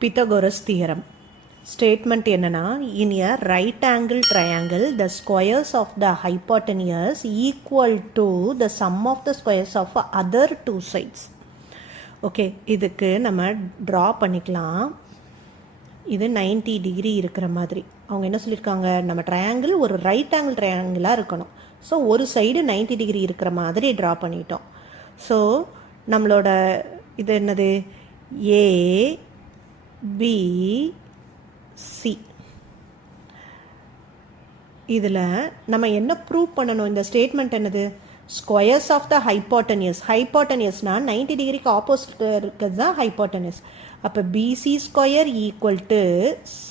Pythagoras theorem. Statement என்னன்னா, in a right angle triangle the squares of the hypotenuse equal to the sum of the squares of other two sides. Okay, இதுக்கு நம்ம draw பண்ணிக்கலாம். இது 90 degree இருக்கிற மாதிரி. அவங்க என்ன சொல்லியிருக்காங்க, நம்ம ட்ரையாங்கிள் ஒரு ரைட் ஆங்கிள் ட்ரையாங்கிளாக இருக்கணும். ஸோ ஒரு சைடு 90 டிகிரி இருக்கிற மாதிரி ட்ரா பண்ணிட்டோம். ஸோ நம்மளோட இது என்னது, ஏ பி சி. இதில் நம்ம என்ன ப்ரூவ் பண்ணணும், இந்த ஸ்டேட்மெண்ட் என்னது, ஸ்கொயர்ஸ் ஆஃப் த ஹைப்போட்டனியஸ். ஹைப்போட்டனியஸ்னால் 90 டிகிரிக்கு ஆப்போசிட் இருக்கிறது தான் ஹைப்போட்டனியஸ். அப்போ BC square equal to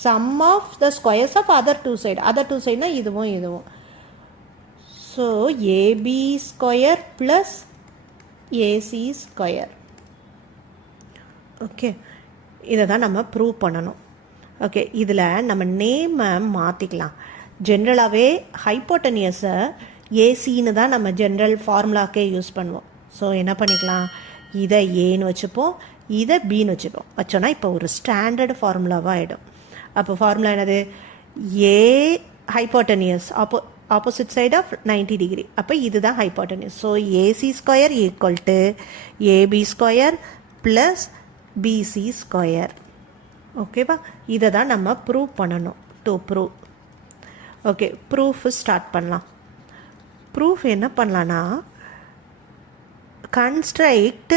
sum of the squares of other two side. Other two சைடுனா இதுவும் இதுவும். So AB square plus AC square. Okay, இதை தான் நம்ம ப்ரூவ் பண்ணணும். ஓகே, இதில் நம்ம நேமை மாற்றிக்கலாம். ஜென்ரலாகவே ஹைப்போட்டனியஸை ஏசின்னு தான் நம்ம ஜென்ரல் ஃபார்முலாக்கே யூஸ் பண்ணுவோம். ஸோ என்ன பண்ணிக்கலாம், இதை ஏன்னு வச்சுப்போம், இதை பின்னு வச்சுப்போம். வச்சோன்னா இப்போ ஒரு ஸ்டாண்டர்டு ஃபார்முலாவாக ஆகிடும். அப்போ ஃபார்முலா என்னது, a hypotenuse opposite side of 90 degree. அப்போ இதுதான் hypotenuse. So AC square equal to AB square plus BC square. ஓகேவா, இதை தான் நம்ம ப்ரூவ் பண்ணணும். To prove. Okay, proof start பண்ணலாம். ப்ரூஃப் என்ன பண்ணலான்னா, construct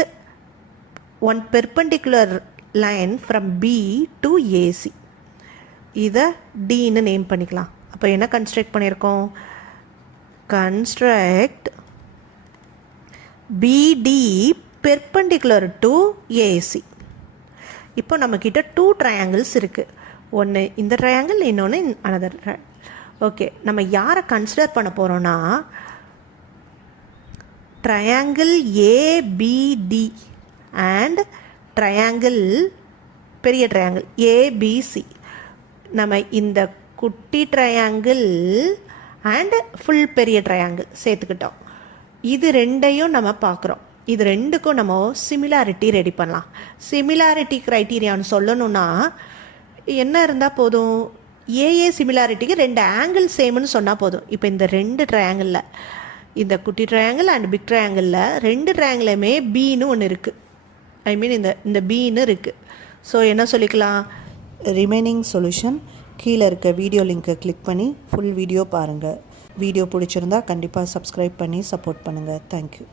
one perpendicular line from B to AC. இதை டின்னு நேம் பண்ணிக்கலாம். அப்போ என்ன கன்ஸ்ட்ரக்ட் பண்ணியிருக்கோம், கன்ஸ்ட்ரக்ட் பிடி பெர்பெண்டிகுலர் டு ஏசி. இப்போ நம்மக்கிட்ட 2 ட்ரையாங்கிள்ஸ் இருக்குது. ஒன்று இந்த ட்ரையாங்கிள், இன்னொன்று அனதர் ட்ரையாங்கிள். ஓகே, நம்ம யாரை கன்சிடர் பண்ண போகிறோன்னா, ட்ரையாங்கிள் ஏபிடி அண்ட் ட்ரையாங்கிள் பெரிய ட்ரையாங்கிள் ஏபிசி. நம்ம இந்த குட்டி ட்ரையாங்கிள் அண்ட் ஃபுல் பெரிய ட்ரையாங்கிள் சேர்த்துக்கிட்டோம். இது ரெண்டையும் நம்ம பார்க்குறோம். இது ரெண்டுக்கும் நம்ம சிமிலாரிட்டி ரெடி பண்ணலாம். சிமிலாரிட்டி க்ரைட்டீரியான்னு சொல்லணும்னா என்ன இருந்தால் போதும், ஏஏ சிமிலாரிட்டிக்கு 2 ஆங்கிள் சேம்னு சொன்னால் போதும். இப்போ இந்த 2 ட்ரையாங்கிளில், இந்த குட்டி ட்ரையாங்கிள் அண்ட் பிக் ட்ரையாங்கிளில் 2 ட்ரையாங்கிளுமே பின்னு ஒன்று இருக்குது. ஐ மீன் இந்த பின்னு இருக்குது. ஸோ என்ன சொல்லிக்கலாம், ரிமைனிங் சொல்யூஷன் கீழே இருக்க வீடியோ லிங்க்கை கிளிக் பண்ணி ஃபுல் வீடியோ பாருங்கள். வீடியோ பிடிச்சிருந்தா கண்டிப்பாக சப்ஸ்கிரைப் பண்ணி சப்போர்ட் பண்ணுங்கள். தேங்க்யூ.